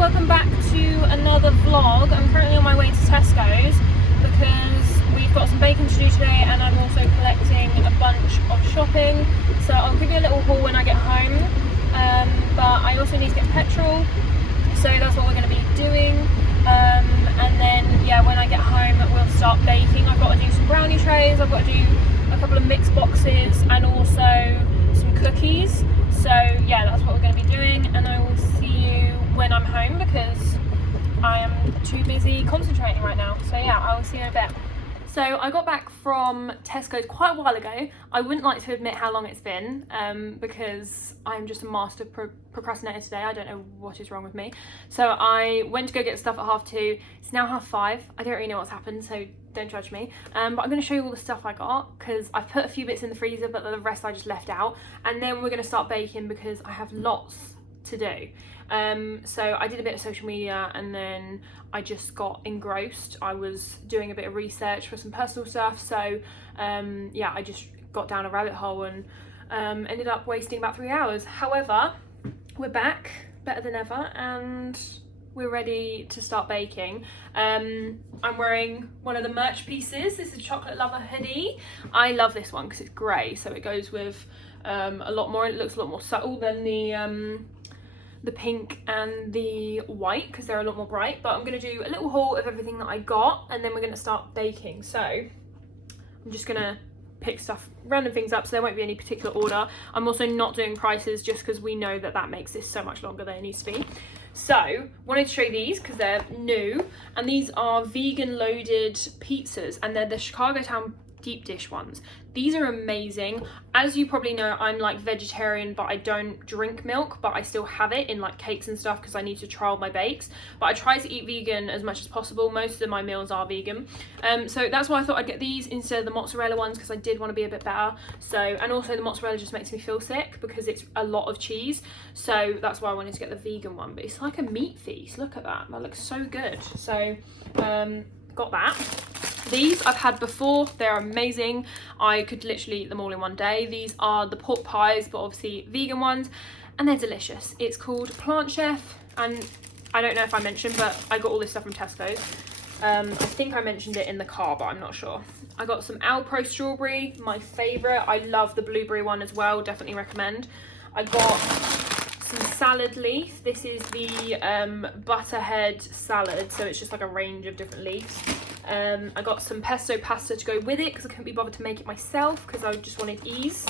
welcome back to another vlog. I'm currently on my way to Tesco's because we've got some baking to do today and I'm also collecting a bunch of shopping. So I'll give you a little haul when I get home, but I also need to get petrol, so that's what we're going to be doing. And then yeah, when I get home we'll start baking. I've got to do some brownie trays, I've got to do a couple of mix boxes and also some cookies. So yeah, that's what we're going to be doing, and I will see you when I'm home because I am too busy concentrating right now. So yeah, I will see you in a bit. So I got back from Tesco's quite a while ago. I wouldn't like to admit how long it's been because I'm just a master procrastinator today. I don't know what is wrong with me. So I went to go get stuff at 2:30. It's now 5:30. I don't really know what's happened, so don't judge me. But I'm going to show you all the stuff I got because I've put a few bits in the freezer, but the rest I just left out. And then we're going to start baking because I have lots to do. So I did a bit of social media and then I just got engrossed. I was doing a bit of research for some personal stuff, so yeah, I just got down a rabbit hole and ended up wasting about 3 hours. However, we're back better than ever and we're ready to start baking. I'm wearing one of the merch pieces. This is a chocolate lover hoodie. I love this one because it's grey, so it goes with a lot more. It looks a lot more subtle than the pink and the white because they're a lot more bright. But I'm going to do a little haul of everything that I got and then we're going to start baking. So I'm just going to pick stuff, random things up, so there won't be any particular order. I'm also not doing prices just because we know that that makes this so much longer than it needs to be. So wanted to show you these because they're new, and these are vegan loaded pizzas and they're the Chicago Town deep dish ones. These are amazing. As you probably know, I'm like vegetarian, but I don't drink milk, but I still have it in like cakes and stuff because I need to trial my bakes. But I try to eat vegan as much as possible. Most of my meals are vegan, so that's why I thought I'd get these instead of the mozzarella ones because I did want to be a bit better. So, and also the mozzarella just makes me feel sick because it's a lot of cheese, so that's why I wanted to get the vegan one. But it's like a meat feast. Look at that, that looks so good. So got that. These I've had before, they're amazing. I could literally eat them all in one day. These are the pork pies, but obviously vegan ones, and they're delicious. It's called Plant Chef, and I don't know if I mentioned, but I got all this stuff from Tesco's. I think I mentioned it in the car, but I'm not sure. I got some Alpro strawberry, my favourite. I love the blueberry one as well, definitely recommend. I got some salad leaf. This is the butterhead salad, so it's just like a range of different leaves. I got some pesto pasta to go with it because I couldn't be bothered to make it myself because I just wanted ease.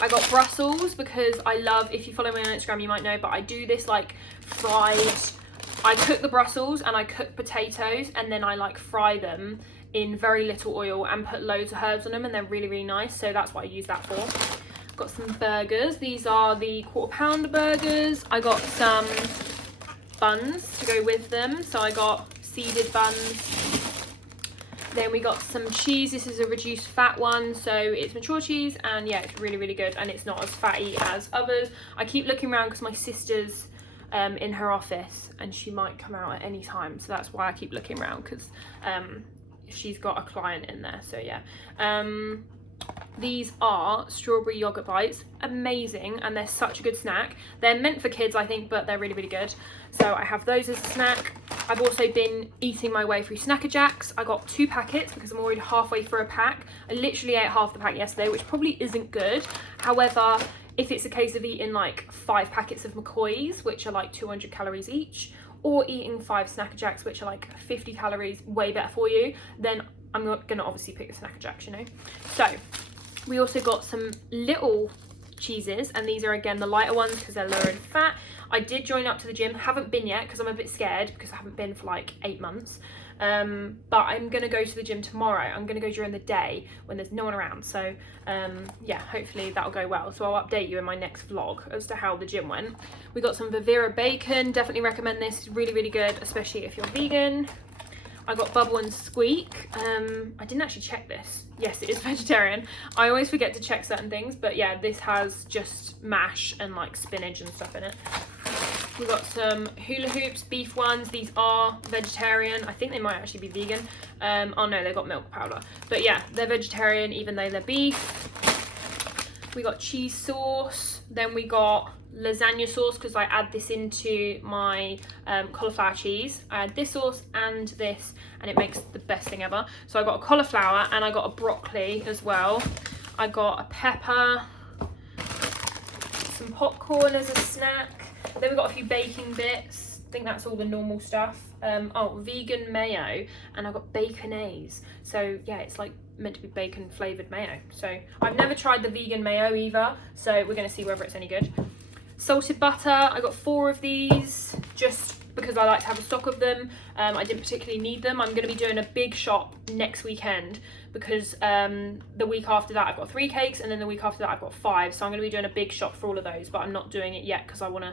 I got Brussels because I love, if you follow me on Instagram you might know, but I do this like fried, I cook the Brussels and I cook potatoes and then I like fry them in very little oil and put loads of herbs on them, and they're really, really nice, so that's what I use that for. Got some burgers. These are the quarter-pounder burgers. I got some buns to go with them, so I got seeded buns. Then we got some cheese. This is a reduced fat one, so it's mature cheese, and yeah, it's really, really good, and it's not as fatty as others. I keep looking around because my sister's in her office and she might come out at any time, so that's why I keep looking around, because she's got a client in there. So yeah, these are strawberry yogurt bites, amazing, and they're such a good snack. They're meant for kids, I think, but they're really, really good. So I have those as a snack. I've also been eating my way through Snacker Jacks. I got 2 packets because I'm already halfway through a pack. I literally ate half the pack yesterday, which probably isn't good. However, if it's a case of eating like 5 packets of McCoys, which are like 200 calories each, or eating 5 Snacker Jacks, which are like 50 calories, way better for you, then I'm not gonna obviously pick the Snacker Jacks, you know. So we also got some little cheeses, and these are again the lighter ones because they're lower in fat. I did join up to the gym, haven't been yet because I'm a bit scared because I haven't been for like 8 months. But I'm gonna go to the gym tomorrow. I'm gonna go during the day when there's no one around, so yeah, hopefully that'll go well. So I'll update you in my next vlog as to how the gym went. We got some Vivera bacon, definitely recommend this. It's really, really good, especially if you're vegan. I got Bubble and Squeak. I didn't actually check this. Yes, it is vegetarian. I always forget to check certain things, but yeah, this has just mash and like spinach and stuff in it. We got some Hula Hoops beef ones. These are vegetarian. I think they might actually be vegan. Oh no, they've got milk powder. But yeah, they're vegetarian even though they're beef. We got cheese sauce, then we got lasagna sauce because I add this into my cauliflower cheese. I add this sauce and this, and it makes the best thing ever. So I got a cauliflower and I got a broccoli as well. I got a pepper, some popcorn as a snack. Then we got a few baking bits. I think that's all the normal stuff. Oh, vegan mayo, and I got baconaise. So yeah, it's like meant to be bacon flavoured mayo. So I've never tried the vegan mayo either, so we're going to see whether it's any good. Salted butter, I got 4 of these just because I like to have a stock of them. I didn't particularly need them. I'm going to be doing a big shop next weekend because the week after that I've got 3 cakes, and then the week after that I've got 5. So I'm going to be doing a big shop for all of those, but I'm not doing it yet because I want to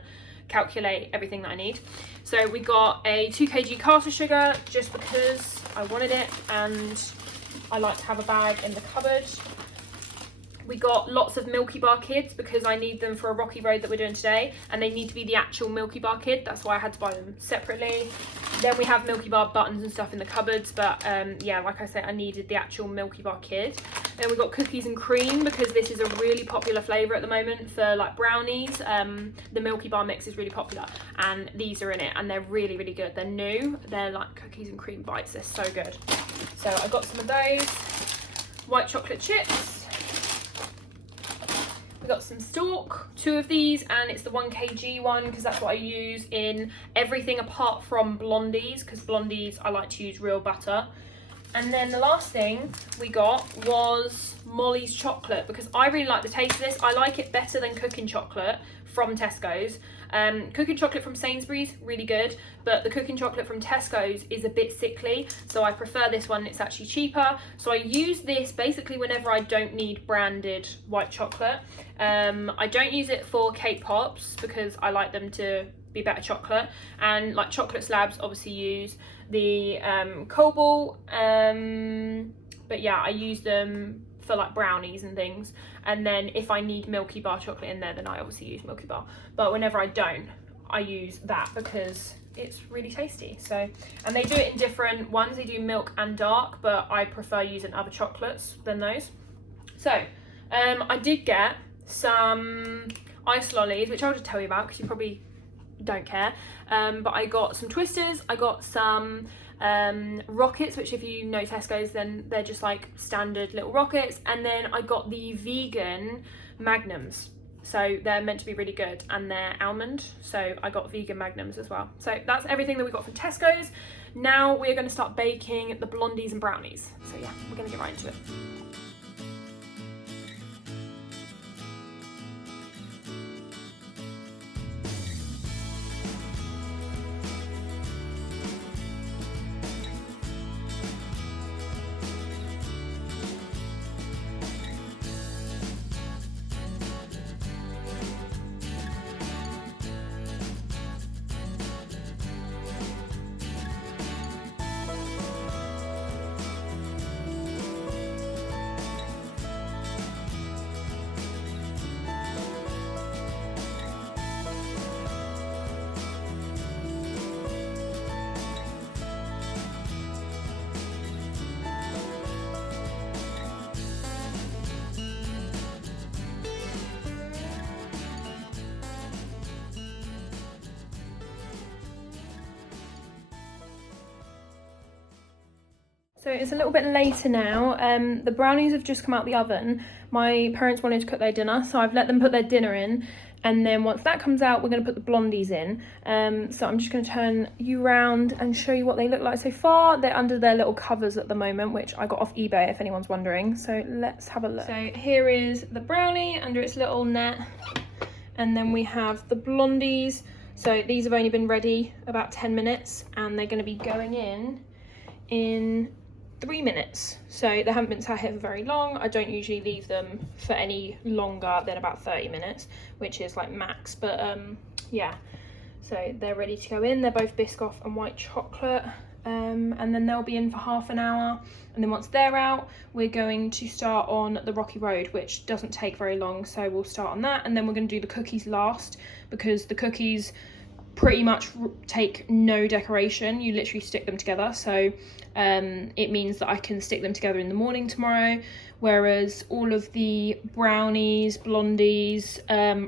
calculate everything that I need. So we got a 2 kg caster sugar just because I wanted it and I like to have a bag in the cupboard. We got lots of Milky Bar Kids because I need them for a rocky road that we're doing today, and they need to be the actual Milky Bar Kid. That's why I had to buy them separately. Then we have Milky Bar buttons and stuff in the cupboards, but yeah, like I said, I needed the actual Milky Bar Kid. Then we got cookies and cream because this is a really popular flavour at the moment for like brownies. The Milky Bar mix is really popular, and these are in it, and they're really, really good. They're new. They're like cookies and cream bites. They're so good. So I got some of those. White chocolate chips. We got some Stork, 2 of these, and it's the 1 kg one because that's what I use in everything apart from Blondies, because Blondies I like to use real butter. And then the last thing we got was Molly's chocolate because I really like the taste of this. I like it better than cooking chocolate from Tesco's. Cooking chocolate from Sainsbury's, really good, but the cooking chocolate from Tesco's is a bit sickly, so I prefer this one. It's actually cheaper. So I use this basically whenever I don't need branded white chocolate. I don't use it for cake pops because I like them to be better chocolate, and like chocolate slabs obviously use the cobalt, but yeah, I use them for like brownies and things. And then if I need Milky Bar chocolate in there, then I obviously use Milky Bar, but whenever I don't, I use that because it's really tasty. So, and they do it in different ones. They do milk and dark, but I prefer using other chocolates than those. So I did get some ice lollies, which I'll just tell you about because you probably don't care, but I got some twisters. I got some rockets, which if you know Tesco's, then they're just like standard little rockets, and then I got the vegan magnums, so they're meant to be really good, and they're almond, so I got vegan magnums as well. So that's everything that we got from Tesco's. Now we're going to start baking the blondies and brownies, so yeah, we're going to get right into it. So it's a little bit later now. The brownies have just come out the oven. My parents wanted to cook their dinner, so I've let them put their dinner in. And then once that comes out, we're going to put the blondies in. So I'm just going to turn you round and show you what they look like so far. They're under their little covers at the moment, which I got off eBay if anyone's wondering. So let's have a look. So here is the brownie under its little net. And then we have the blondies. So these have only been ready about 10 minutes and they're going to be going in 3 minutes. So they haven't been sat here for very long. I don't usually leave them for any longer than about 30 minutes, which is like max, but yeah, so they're ready to go in. They're both Biscoff and white chocolate, and then they'll be in for half an hour, and then once they're out, we're going to start on the rocky road, which doesn't take very long, so we'll start on that, and then we're going to do the cookies last, because the cookies pretty much take no decoration. You literally stick them together. So it means that I can stick them together in the morning tomorrow, whereas all of the Brownies, Blondies,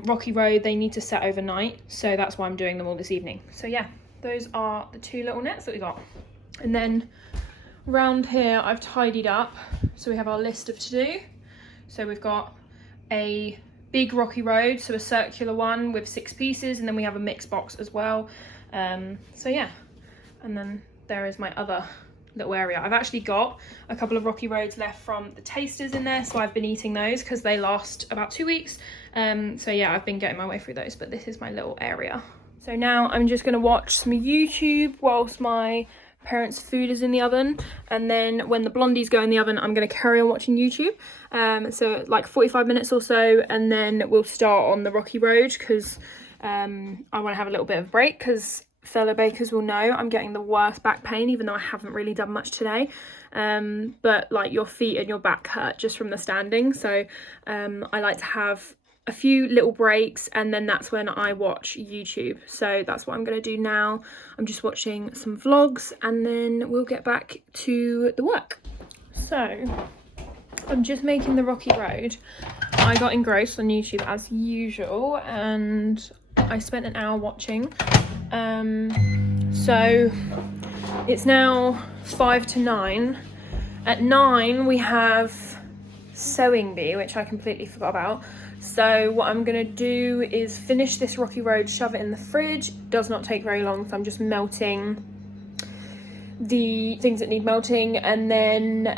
Rocky Road, they need to set overnight. So that's why I'm doing them all this evening. So yeah, those are the 2 little nets that we got. And then round here I've tidied up. So we have our list of to do. So we've got a big Rocky Road, so a circular one with 6 pieces, and then we have a mixed box as well. So yeah, and then there is my other little area. I've actually got a couple of Rocky Roads left from the tasters in there, so I've been eating those because they last about 2 weeks. So yeah, I've been getting my way through those, but this is my little area. So now I'm just going to watch some YouTube whilst my parents' food is in the oven, and then when the Blondies go in the oven, I'm going to carry on watching YouTube. So like 45 minutes or so, and then we'll start on the Rocky Road because I want to have a little bit of a break, because fellow bakers will know I'm getting the worst back pain, even though I haven't really done much today. But like your feet and your back hurt just from the standing, so I like to have a few little breaks, and then that's when I watch YouTube. So that's what I'm going to do now. I'm just watching some vlogs, and then we'll get back to the work. So I'm just making the Rocky Road. I got engrossed on YouTube as usual, and I spent an hour watching. So it's now 5 to 9. At 9 we have sewing bee, which I completely forgot about. So what I'm going to do is finish this Rocky Road, shove it in the fridge. Does not take very long, so I'm just melting the things that need melting, and then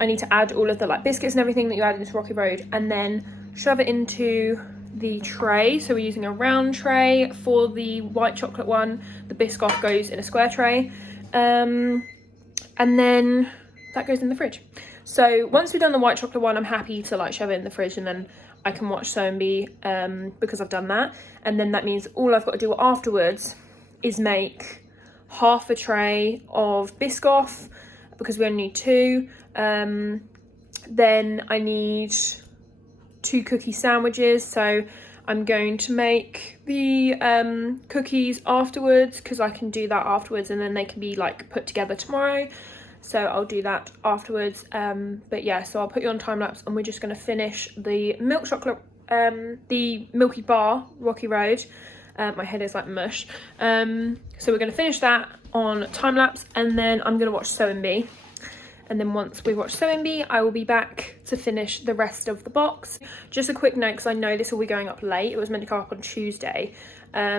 I need to add all of the like biscuits and everything that you add into Rocky Road, and then shove it into the tray. So we're using a round tray for the white chocolate one. The Biscoff goes in a square tray, and then that goes in the fridge. So once we've done the white chocolate one, I'm happy to like shove it in the fridge, and then I can watch Sewing Bee because I've done that. And then that means all I've got to do afterwards is make half a tray of Biscoff, because we only need 2. Then I need 2 cookie sandwiches, so I'm going to make the cookies afterwards, because I can do that afterwards, and then they can be like put together tomorrow. So I'll do that afterwards. But yeah, so I'll put you on time lapse, and we're just going to finish the milk chocolate, the Milky Bar Rocky Road. My head is like mush. So we're going to finish that on time lapse, and then I'm going to watch Sewing Bee. And then once we watch Sewing Bee, I will be back to finish the rest of the box. Just a quick note, because I know this will be going up late. It was meant to go up on Tuesday. I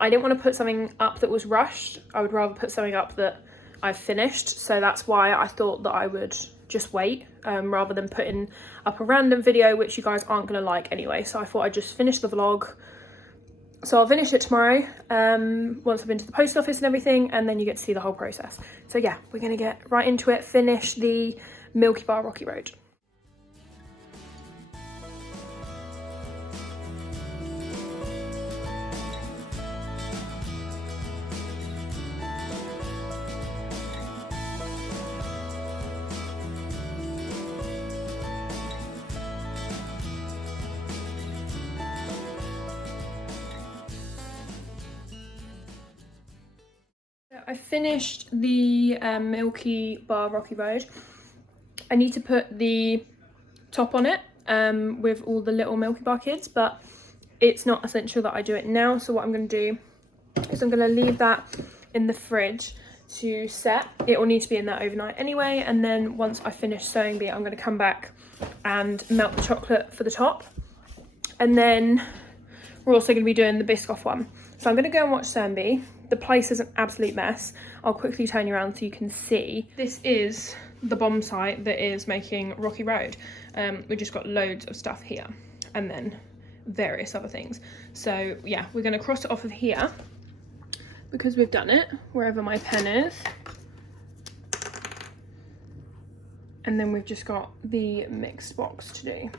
didn't want to put something up that was rushed. I would rather put something up that I've finished. So that's why I thought that I would just wait, rather than putting up a random video, which you guys aren't going to like anyway. So I thought I'd just finish the vlog. So I'll finish it tomorrow, once I've been to the post office and everything, and then you get to see the whole process. So yeah, we're going to get right into it, finish the Milky Bar Rocky Road. I finished the Milky Bar Rocky Road. I need to put the top on it with all the little Milky Bar kids, but it's not essential that I do it now. So what I'm going to do is I'm going to leave that in the fridge to set. It will need to be in there overnight anyway, and then once I finish Sewing Bee, I'm going to come back and melt the chocolate for the top, and then we're also going to be doing the Biscoff one. So I'm going to go and watch Sewing Bee. The place is an absolute mess. I'll quickly turn you around so you can see. This is the bomb site that is making Rocky Road. We just got loads of stuff here, and then various other things. So yeah, we're going to cross it off of here because we've done it, wherever my pen is. And then we've just got the mixed box to do.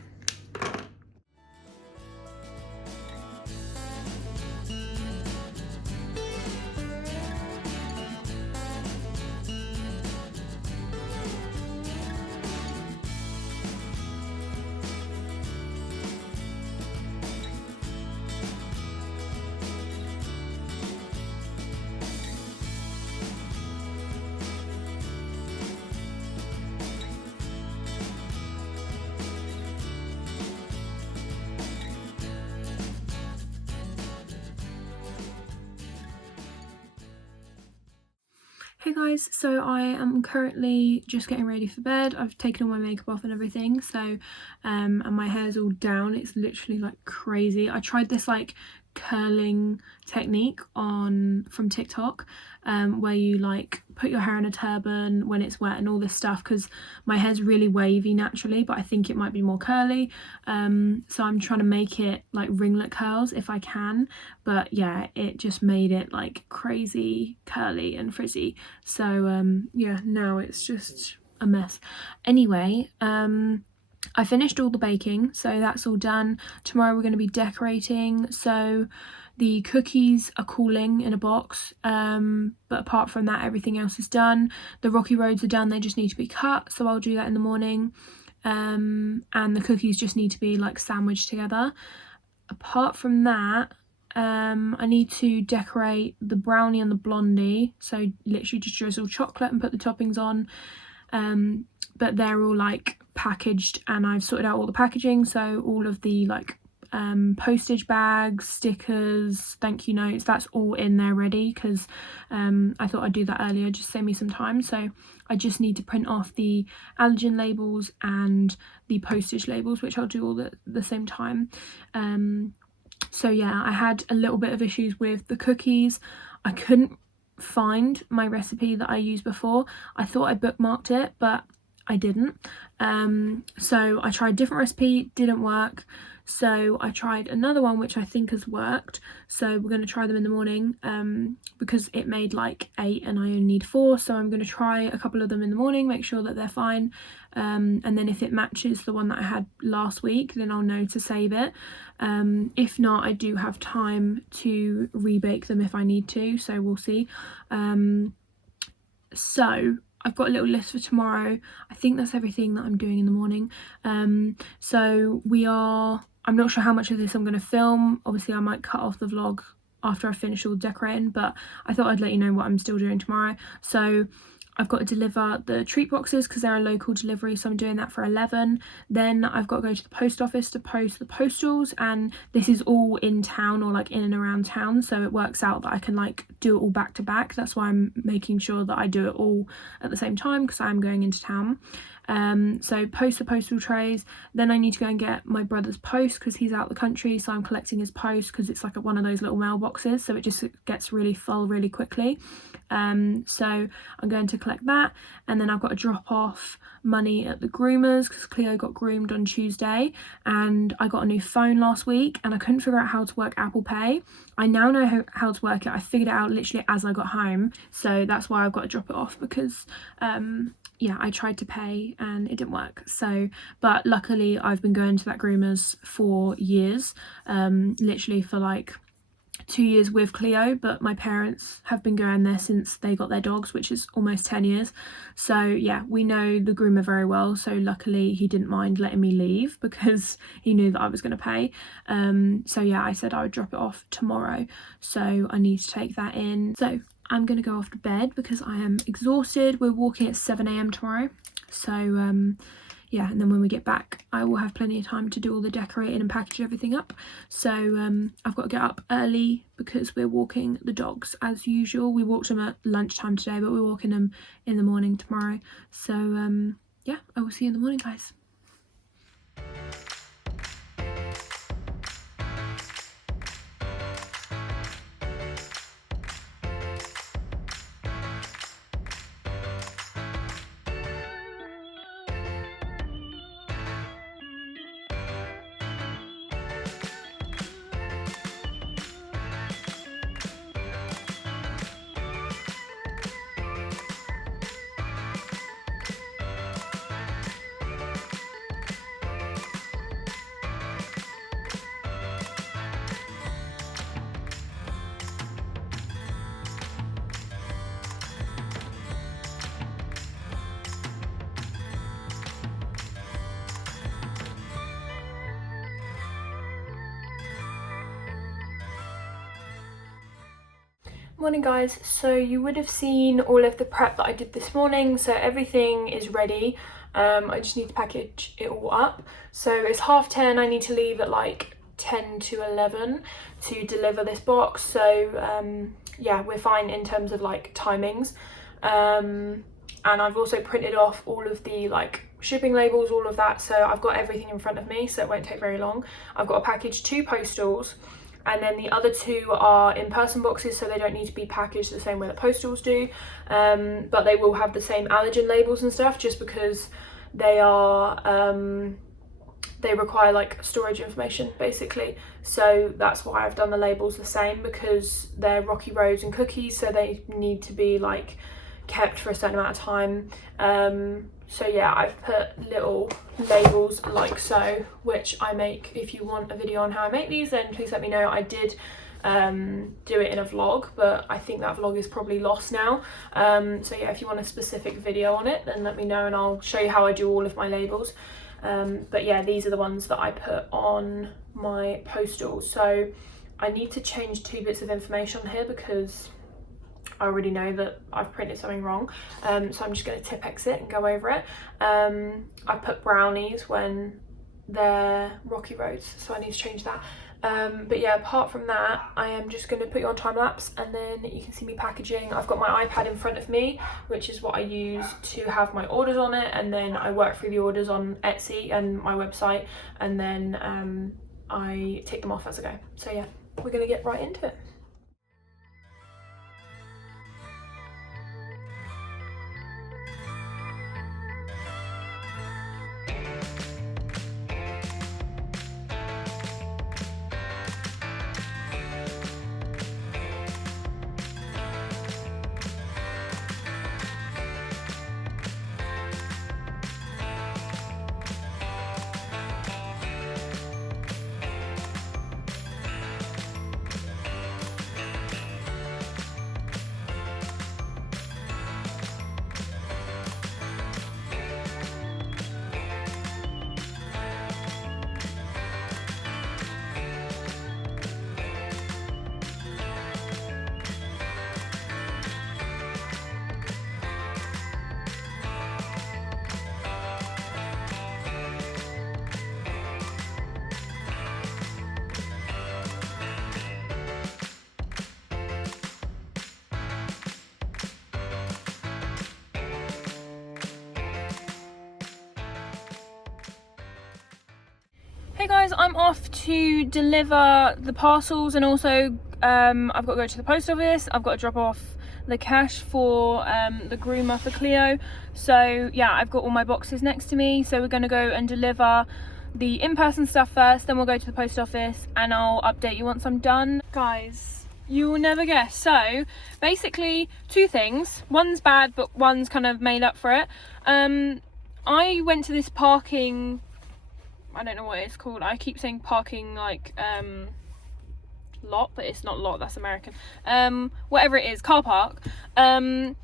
Hey guys, so I am currently just getting ready for bed. I've taken all my makeup off and everything, so and my hair's all down. It's literally like crazy. I tried this like curling technique from TikTok, where you like put your hair in a turban when it's wet and all this stuff, because my hair's really wavy naturally, but I think it might be more curly, so I'm trying to make it like ringlet curls if I can, but yeah, it just made it like crazy curly and frizzy, so yeah, now it's just a mess. Anyway, I finished all the baking, so that's all done. Tomorrow we're going to be decorating, so the cookies are cooling in a box, but apart from that everything else is done. The rocky roads are done, they just need to be cut, so I'll do that in the morning, and the cookies just need to be like sandwiched together. Apart from that, I need to decorate the brownie and the blondie, so literally just drizzle chocolate and put the toppings on, but they're all like packaged and I've sorted out all the packaging, so all of the like postage bags, stickers, thank you notes, that's all in there ready, because I thought I'd do that earlier, just save me some time. So I just need to print off the allergen labels and the postage labels, which I'll do all at the same time. So yeah, I had a little bit of issues with the cookies. I couldn't find my recipe that I used before. I thought I bookmarked it, but I didn't. So I tried a different recipe, didn't work, so I tried another one which I think has worked, so we're going to try them in the morning, because it made like 8 and I only need 4, so I'm going to try a couple of them in the morning, make sure that they're fine, and then if it matches the one that I had last week then I'll know to save it. If not, I do have time to rebake them if I need to, so we'll see. So I've got a little list for tomorrow. I think that's everything that I'm doing in the morning. So I'm not sure how much of this I'm going to film. Obviously I might cut off the vlog after I finish all the decorating, but I thought I'd let you know what I'm still doing tomorrow. So I've got to deliver the treat boxes because they're a local delivery, so I'm doing that for 11. Then I've got to go to the post office to post the postals, and this is all in town or like in and around town, so it works out that I can like do it all back to back. That's why I'm making sure that I do it all at the same time, because I'm going into town. So post the postal trays, then I need to go and get my brother's post because he's out the country, so I'm collecting his post because it's like one of those little mailboxes, so it just gets really full really quickly. So I'm going to collect that, and then I've got to drop off money at the groomers because Cleo got groomed on Tuesday, and I got a new phone last week and I couldn't figure out how to work Apple Pay. I now know how to work it. I figured it out literally as I got home, so that's why I've got to drop it off, because yeah, I tried to pay and it didn't work. So, but luckily I've been going to that groomers for years, literally for like 2 years with Cleo, but my parents have been going there since they got their dogs, which is almost 10 years. So yeah, we know the groomer very well, so luckily he didn't mind letting me leave because he knew that I was going to pay. So yeah, I said I would drop it off tomorrow, so I need to take that in. So I'm going to go off to bed because I am exhausted. We're walking at 7 AM tomorrow, so yeah, and then when we get back I will have plenty of time to do all the decorating and package everything up. So I've got to get up early because we're walking the dogs as usual. We walked them at lunchtime today, but we're walking them in the morning tomorrow. So yeah, I will see you in the morning, guys. Morning guys, so you would have seen all of the prep that I did this morning, so everything is ready. I just need to package it all up. So it's 10:30, I need to leave at like 10 to 11 to deliver this box, so yeah, we're fine in terms of like timings. and I've also printed off all of the like shipping labels, all of that, so I've got everything in front of me, so it won't take very long. I've got to package 2 postals, and then the other 2 are in-person boxes, so they don't need to be packaged the same way that postals do, but they will have the same allergen labels and stuff, just because they are they require like storage information basically. So that's why I've done the labels the same, because they're rocky roads and cookies, so they need to be like kept for a certain amount of time. So yeah, I've put little labels like so, which I make. If you want a video on how I make these, then please let me know. I did do it in a vlog, but I think that vlog is probably lost now. So yeah, if you want a specific video on it, then let me know and I'll show you how I do all of my labels. But yeah, these are the ones that I put on my postals. So I need to change 2 bits of information on here because I already know that I've printed something wrong, so I'm just going to Tipp-Ex it and go over it. I put Brownies when they're rocky roads, so I need to change that. But yeah, apart from that, I am just going to put you on time lapse and then you can see me packaging. I've got my iPad in front of me, which is what I use to have my orders on it, and then I work through the orders on Etsy and my website, and then I tick them off as I go. So yeah, we're going to get right into it. Hey guys, I'm off to deliver the parcels, and also I've got to go to the post office. I've got to drop off the cash for the groomer for Cleo. So yeah, I've got all my boxes next to me, so we're going to go and deliver the in-person stuff first, then we'll go to the post office and I'll update you once I'm done. Guys, you will never guess. So basically 2 things, one's bad but one's kind of made up for it. I went to this parking, I don't know what it's called, I keep saying parking like lot, but it's not lot, that's American, whatever it is, car park, and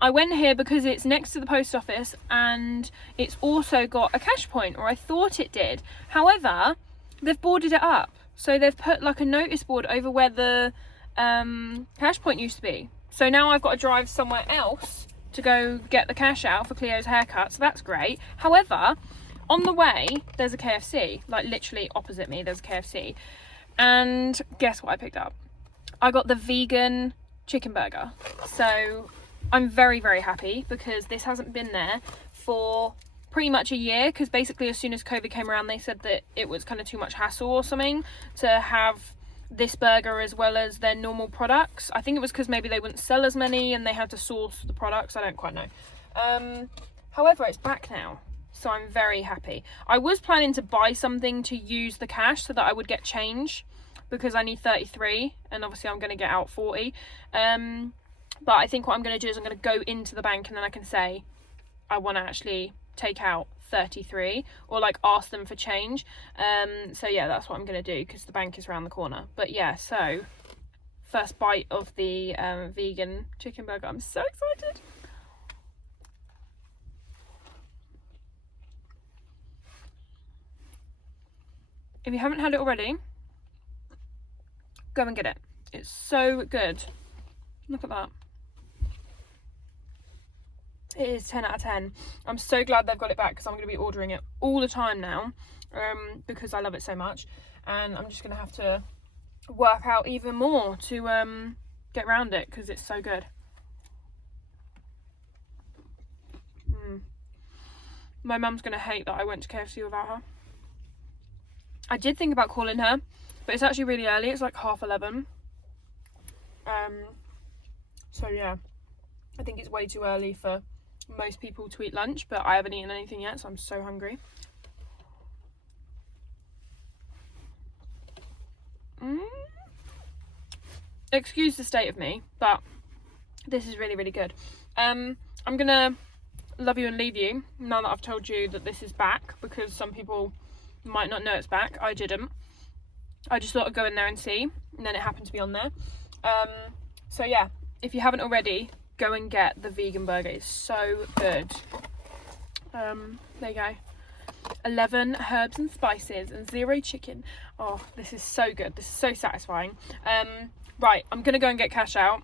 I went here because it's next to the post office and it's also got a cash point, or I thought it did. However, they've boarded it up, so they've put like a notice board over where the cash point used to be, so now I've got to drive somewhere else to go get the cash out for Cleo's haircut, so that's great. However, on the way there's a KFC, like literally opposite me there's a KFC, and guess what I picked up? I got the vegan chicken burger. So I'm very, very happy because this hasn't been there for pretty much a year, because basically as soon as COVID came around they said that it was kind of too much hassle or something to have this burger as well as their normal products. I think it was because maybe they wouldn't sell as many and they had to source the products, I don't quite know. However, it's back now, so I'm very happy. I was planning to buy something to use the cash so that I would get change, because I need 33 and obviously I'm going to get out 40. But I think what I'm going to do is I'm going to go into the bank and then I can say I want to actually take out 33, or like ask them for change. So yeah, that's what I'm going to do because the bank is around the corner. But yeah, so first bite of the vegan chicken burger. I'm so excited. If you haven't had it already, go and get it. It's so good. Look at that. It is 10 out of 10. I'm so glad they've got it back because I'm going to be ordering it all the time now, because I love it so much, and I'm just going to have to work out even more to get around it because it's so good. My mum's gonna hate that I went to KFC without her. I did think about calling her, but it's actually really early. It's like 11:30. So yeah, I think it's way too early for most people to eat lunch, but I haven't eaten anything yet, so I'm so hungry. Excuse the state of me, but this is really, really good. I'm gonna love you and leave you now that I've told you that this is back, because some people might not know it's back. I didn't. I just thought I'd go in there and see, and then it happened to be on there. So yeah, if you haven't already, go and get the vegan burger. It's so good. There you go. 11 herbs and spices and 0 chicken. Oh, this is so good. This is so satisfying. Right, I'm gonna go and get cash out,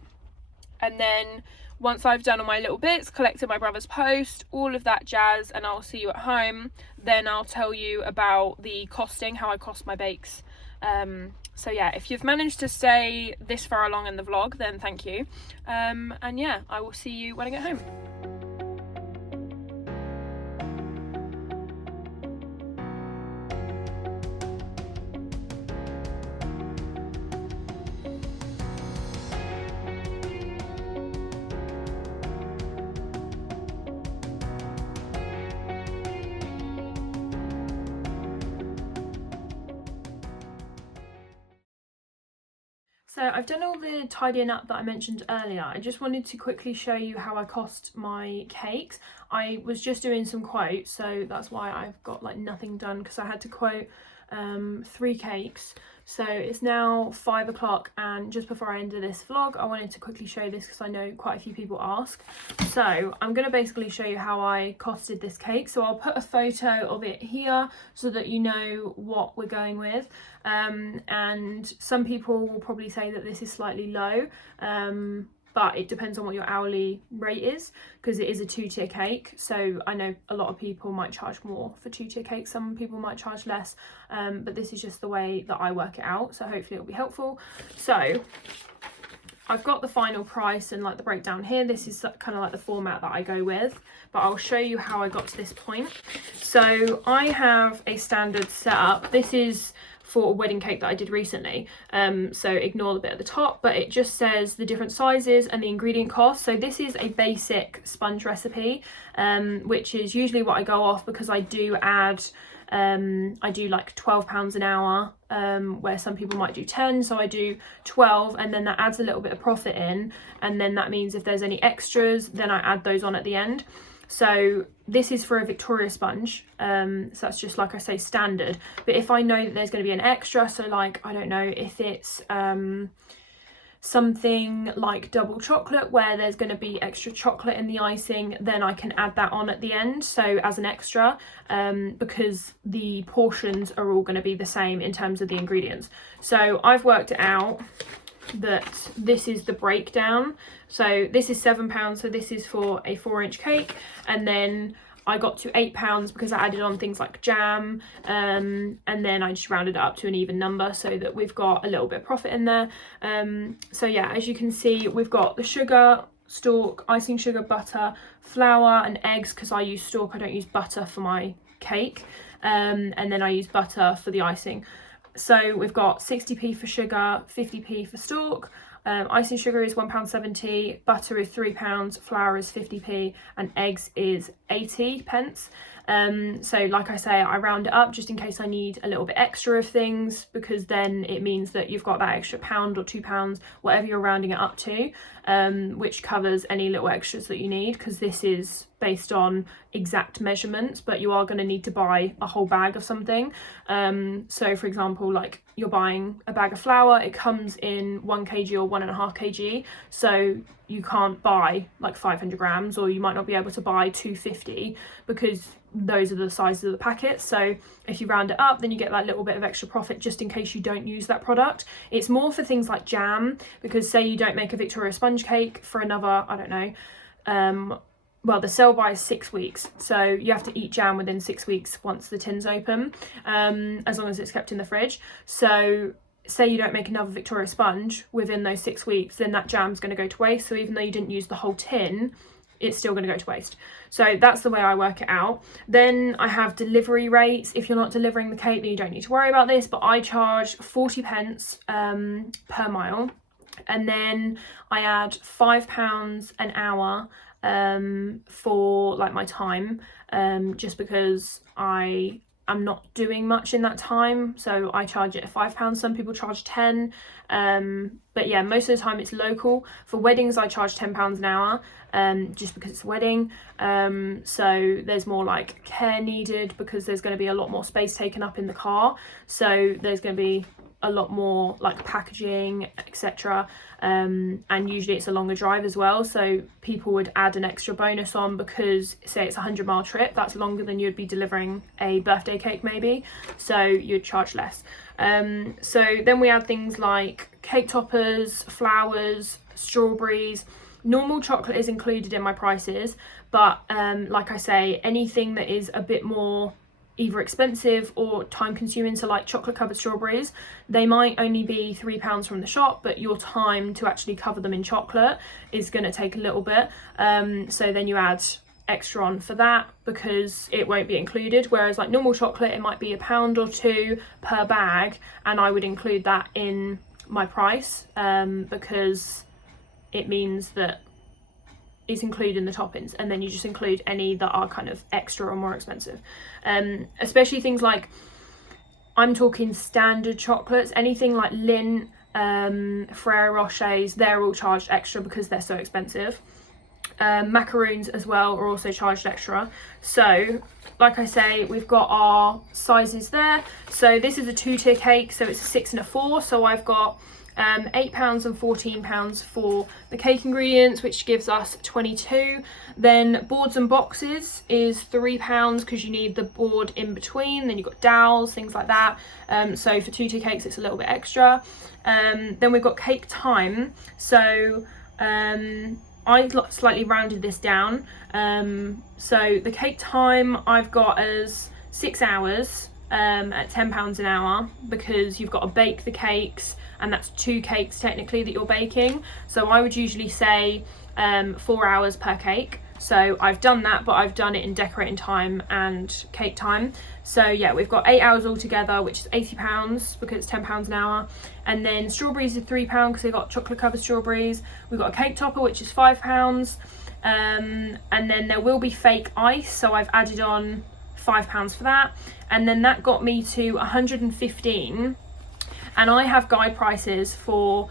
and then once I've done all my little bits, collected my brother's post, all of that jazz, and I'll see you at home, then I'll tell you about the costing, how I cost my bakes. So yeah, if you've managed to stay this far along in the vlog, then thank you. And yeah, I will see you when I get home. So I've done all the tidying up that I mentioned earlier. I just wanted to quickly show you how I cost my cakes. I was just doing some quotes, so that's why I've got like nothing done, because I had to quote 3 cakes. So it's now 5 o'clock, and just before I ended this vlog, I wanted to quickly show this because I know quite a few people ask. So I'm going to basically show you how I costed this cake. So I'll put a photo of it here so that you know what we're going with. And some people will probably say that this is slightly low, but it depends on what your hourly rate is, because it is a 2-tier cake. So I know a lot of people might charge more for 2-tier cakes, some people might charge less, but this is just the way that I work it out, so hopefully it'll be helpful. So I've got the final price and like the breakdown here. This is kind of like the format that I go with, but I'll show you how I got to this point. So I have a standard setup. This is for a wedding cake that I did recently, so ignore the bit at the top, but it just says the different sizes and the ingredient cost. So this is a basic sponge recipe, which is usually what I go off, because I do add I do like £12 an hour, where some people might do 10, so I do 12, and then that adds a little bit of profit in, and then that means if there's any extras, then I add those on at the end. So this is for a Victoria sponge, so that's just, like I say, standard. But if I know that there's going to be an extra, so like, I don't know, if it's something like double chocolate where there's going to be extra chocolate in the icing, then I can add that on at the end, so as an extra, because the portions are all going to be the same in terms of the ingredients. So I've worked it out that this is the breakdown. So this is £7, so this is for a 4-inch cake, and then I got to £8 because I added on things like jam, and then I just rounded it up to an even number so that we've got a little bit of profit in there. So yeah, as you can see, we've got the sugar, stalk, icing sugar, butter, flour and eggs, because I use stalk, I don't use butter for my cake, and then I use butter for the icing. So we've got 60p for sugar, 50p for stalk, icing sugar is £1.70, butter is £3, flour is 50p, and eggs is 80p. So like I say, I round it up just in case I need a little bit extra of things, because then it means that you've got that extra £1 or £2, whatever you're rounding it up to, which covers any little extras that you need, because this is based on exact measurements, but you are going to need to buy a whole bag of something. So for example, like you're buying a bag of flour, it comes in 1 kg or 1.5 kg, so you can't buy like 500 grams, or you might not be able to buy 250, because those are the sizes of the packets. So if you round it up, then you get that little bit of extra profit just in case you don't use that product. It's more for things like jam, because say you don't make a Victoria sponge cake for another, I don't know, well, the sell by is 6 weeks, so you have to eat jam within 6 weeks once the tin's open, as long as it's kept in the fridge. So say you don't make another Victoria sponge within those 6 weeks, then that jam's going to go to waste. So even though you didn't use the whole tin, it's still going to go to waste. So that's the way I work it out. Then I have delivery rates. If you're not delivering the cake, then you don't need to worry about this, but I charge 40 pence per mile, and then I add £5 an hour for like my time, just because I'm not doing much in that time, so I charge it at £5. Some people charge 10, but yeah, most of the time it's local. For weddings I charge £10 an hour, just because it's a wedding, so there's more like care needed, because there's going to be a lot more space taken up in the car, so there's going to be a lot more like packaging, etc. And usually it's a longer drive as well, so people would add an extra bonus on, because say it's a 100-mile trip, that's longer than you'd be delivering a birthday cake maybe, so you'd charge less. So then we add things like cake toppers, flowers, strawberries. Normal chocolate is included in my prices, but like I say, anything that is a bit more either expensive or time consuming, so like chocolate covered strawberries, they might only be £3 from the shop, but your time to actually cover them in chocolate is going to take a little bit, so then you add extra on for that, because it won't be included. Whereas like normal chocolate, it might be £1 or £2 per bag, and I would include that in my price, because it means that is included in the toppings, and then you just include any that are kind of extra or more expensive, especially things like, I'm talking standard chocolates, anything like Lindt, Ferrero Rochers, they're all charged extra because they're so expensive. Macaroons as well are also charged extra. So like I say, we've got our sizes there. So this is a 2-tier cake, so it's a 6 and a 4, so I've got £8 and £14 for the cake ingredients, which gives us 22. Then boards and boxes is £3, because you need the board in between, then you've got dowels, things like that, so for 2-tier cakes it's a little bit extra. Then we've got cake time, so I slightly rounded this down, so the cake time I've got as 6 hours at £10 an hour, because you've got to bake the cakes, and that's 2 cakes technically that you're baking. So I would usually say 4 hours per cake. So I've done that, but I've done it in decorating time and cake time. So yeah, we've got 8 hours altogether, which is £80 because it's £10 an hour. And then strawberries are £3 because they've got chocolate covered strawberries. We've got a cake topper, which is £5. And then there will be fake ice, so I've added on £5 for that. And then that got me to 115. And I have guide prices for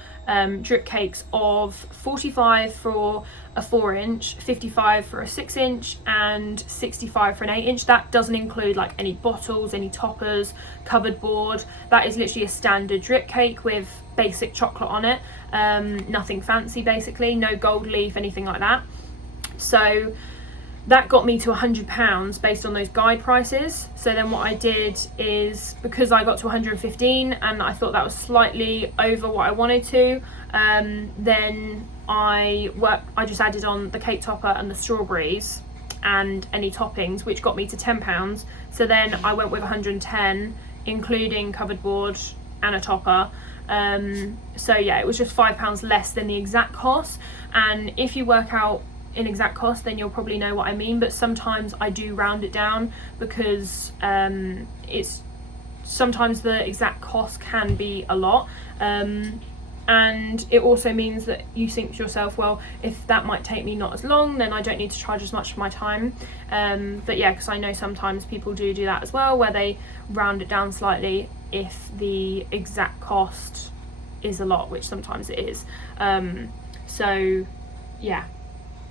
drip cakes of 45 for a 4-inch, 55 for a 6-inch, and 65 for an 8-inch. That doesn't include like any bottles, any toppers, covered board. That is literally a standard drip cake with basic chocolate on it, nothing fancy basically, no gold leaf, anything like that. So that got me to £100 based on those guide prices. So then what I did is, because I got to 115 and I thought that was slightly over what I wanted to, then I just added on the cake topper and the strawberries and any toppings, which got me to £10. So then I went with 110, including covered board and a topper. So yeah, it was just £5 less than the exact cost. And if you work out in exact cost, then you'll probably know what I mean, but sometimes I do round it down, because it's sometimes the exact cost can be a lot, and it also means that you think to yourself, well, if that might take me not as long, then I don't need to charge as much for my time. But yeah, because I know sometimes people do that as well, where they round it down slightly if the exact cost is a lot, which sometimes it is. So yeah,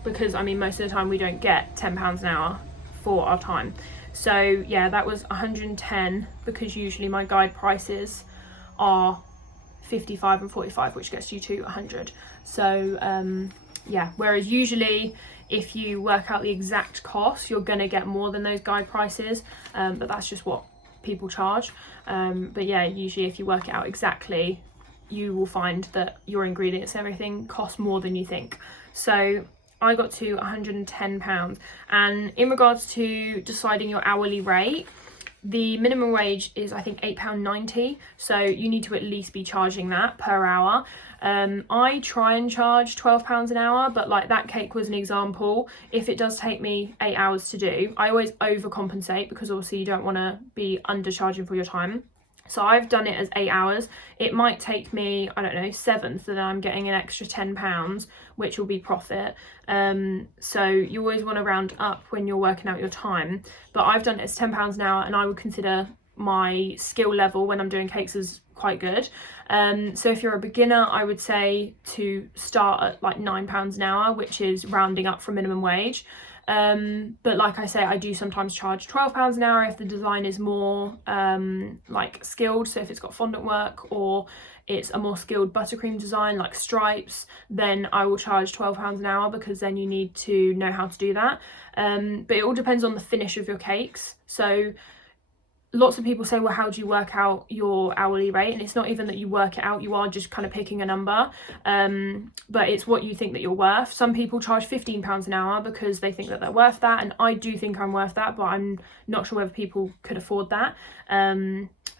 because I mean most of the time we don't get £10 an hour for our time. So yeah, that was 110, because usually my guide prices are 55 and 45, which gets you to 100. So yeah, whereas usually if you work out the exact cost, you're going to get more than those guide prices, but that's just what people charge. But yeah, usually if you work it out exactly, you will find that your ingredients and everything cost more than you think. So I got to £110. And in regards to deciding your hourly rate, the minimum wage is I think £8.90, so you need to at least be charging that per hour. I try and charge £12 an hour, but like that cake was an example. If it does take me 8 hours to do, I always overcompensate because obviously you don't want to be undercharging for your time. So I've done it as 8 hours. It might take me, I don't know, 7, so then I'm getting an extra £10, which will be profit. So you always want to round up when you're working out your time. But I've done it as £10 an hour, and I would consider my skill level when I'm doing cakes as quite good. So if you're a beginner, I would say to start at like £9 an hour, which is rounding up from minimum wage. But like I say, I do sometimes charge £12 an hour if the design is more like skilled. So if it's got fondant work or it's a more skilled buttercream design like stripes, then I will charge £12 an hour, because then you need to know how to do that. But it all depends on the finish of your cakes. So lots of people say, well, how do you work out your hourly rate? And it's not even that you work it out, you are just kind of picking a number, but it's what you think that you're worth. Some people charge £15 an hour because they think that they're worth that, and I do think I'm worth that, but I'm not sure whether people could afford that,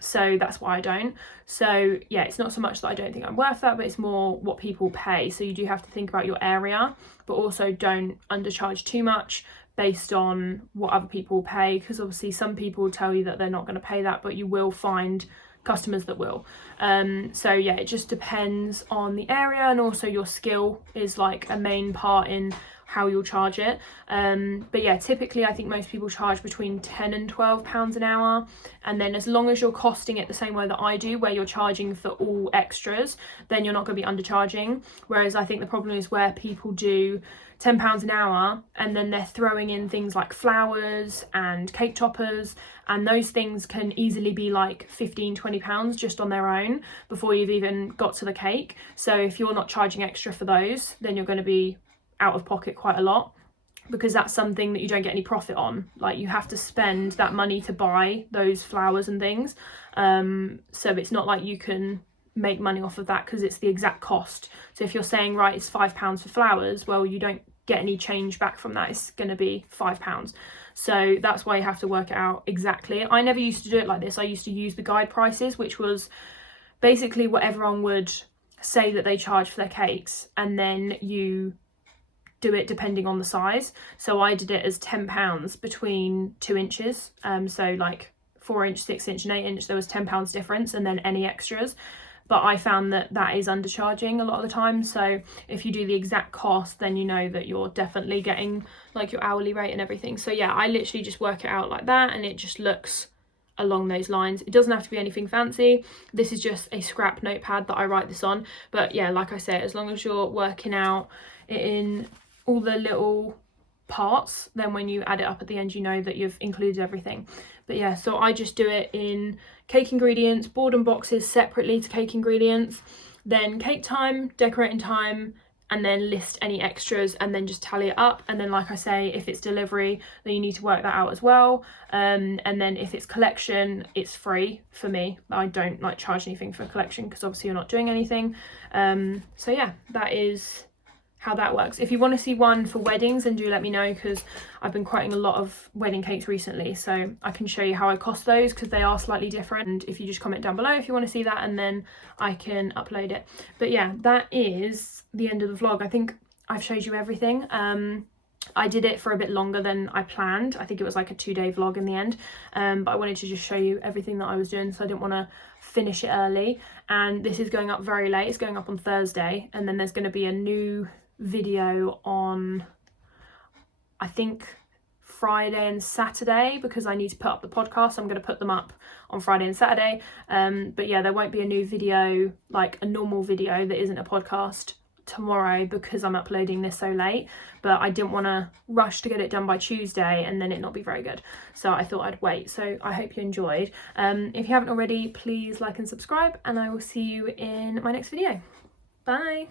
so that's why I don't. So yeah, it's not so much that I don't think I'm worth that, but it's more what people pay. So you do have to think about your area, but also don't undercharge too much based on what other people pay, because obviously some people will tell you that they're not going to pay that, but you will find customers that will. So yeah, it just depends on the area, and also your skill is like a main part in how you'll charge it. But yeah, typically I think most people charge between £10 and £12 an hour, and then as long as you're costing it the same way that I do, where you're charging for all extras, then you're not going to be undercharging. Whereas I think the problem is where people do £10 an hour and then they're throwing in things like flowers and cake toppers, and those things can easily be like £15-20 just on their own before you've even got to the cake. So if you're not charging extra for those, then you're going to be out of pocket quite a lot, because that's something that you don't get any profit on. Like, you have to spend that money to buy those flowers and things, so it's not like you can make money off of that, because it's the exact cost. So if you're saying, right, it's £5 for flowers, well, you don't get any change back from that. It's going to be £5. So that's why you have to work it out exactly. I never used to do it like this. I used to use the guide prices, which was basically what everyone would say that they charge for their cakes, and then you do it depending on the size. So I did it as £10 between 2 inches, so like 4 inch, 6 inch and 8 inch, there was £10 difference, and then any extras. But I found that that is undercharging a lot of the time. So if you do the exact cost, then you know that you're definitely getting like your hourly rate and everything. So yeah, I literally just work it out like that, and it just looks along those lines. It doesn't have to be anything fancy. This is just a scrap notepad that I write this on. But yeah, like I said, as long as you're working out it in all the little parts, then when you add it up at the end, you know that you've included everything. But yeah, so I just do it in cake ingredients, board and boxes separately to cake ingredients, then cake time, decorating time, and then list any extras, and then just tally it up. And then, like I say, if it's delivery, then you need to work that out as well. And then if it's collection, it's free for me. I don't like charge anything for collection, because obviously you're not doing anything. So yeah, that is how that works. If you want to see one for weddings, then do let me know, because I've been quoting a lot of wedding cakes recently, so I can show you how I cost those, because they are slightly different. And if you just comment down below if you want to see that, and then I can upload it. But yeah, that is the end of the vlog. I think I've showed you everything. I did it for a bit longer than I planned. I think it was like a 2-day vlog in the end, but I wanted to just show you everything that I was doing, so I didn't want to finish it early. And this is going up very late. It's going up on Thursday, and then there's going to be a new video on, I think, Friday and Saturday, because I need to put up the podcast. I'm going to put them up on Friday and Saturday, but yeah, there won't be a new video, like a normal video that isn't a podcast, tomorrow, because I'm uploading this so late. But I didn't want to rush to get it done by Tuesday and then it not be very good, so I thought I'd wait. So I hope you enjoyed. If you haven't already, please like and subscribe, and I will see you in my next video. Bye.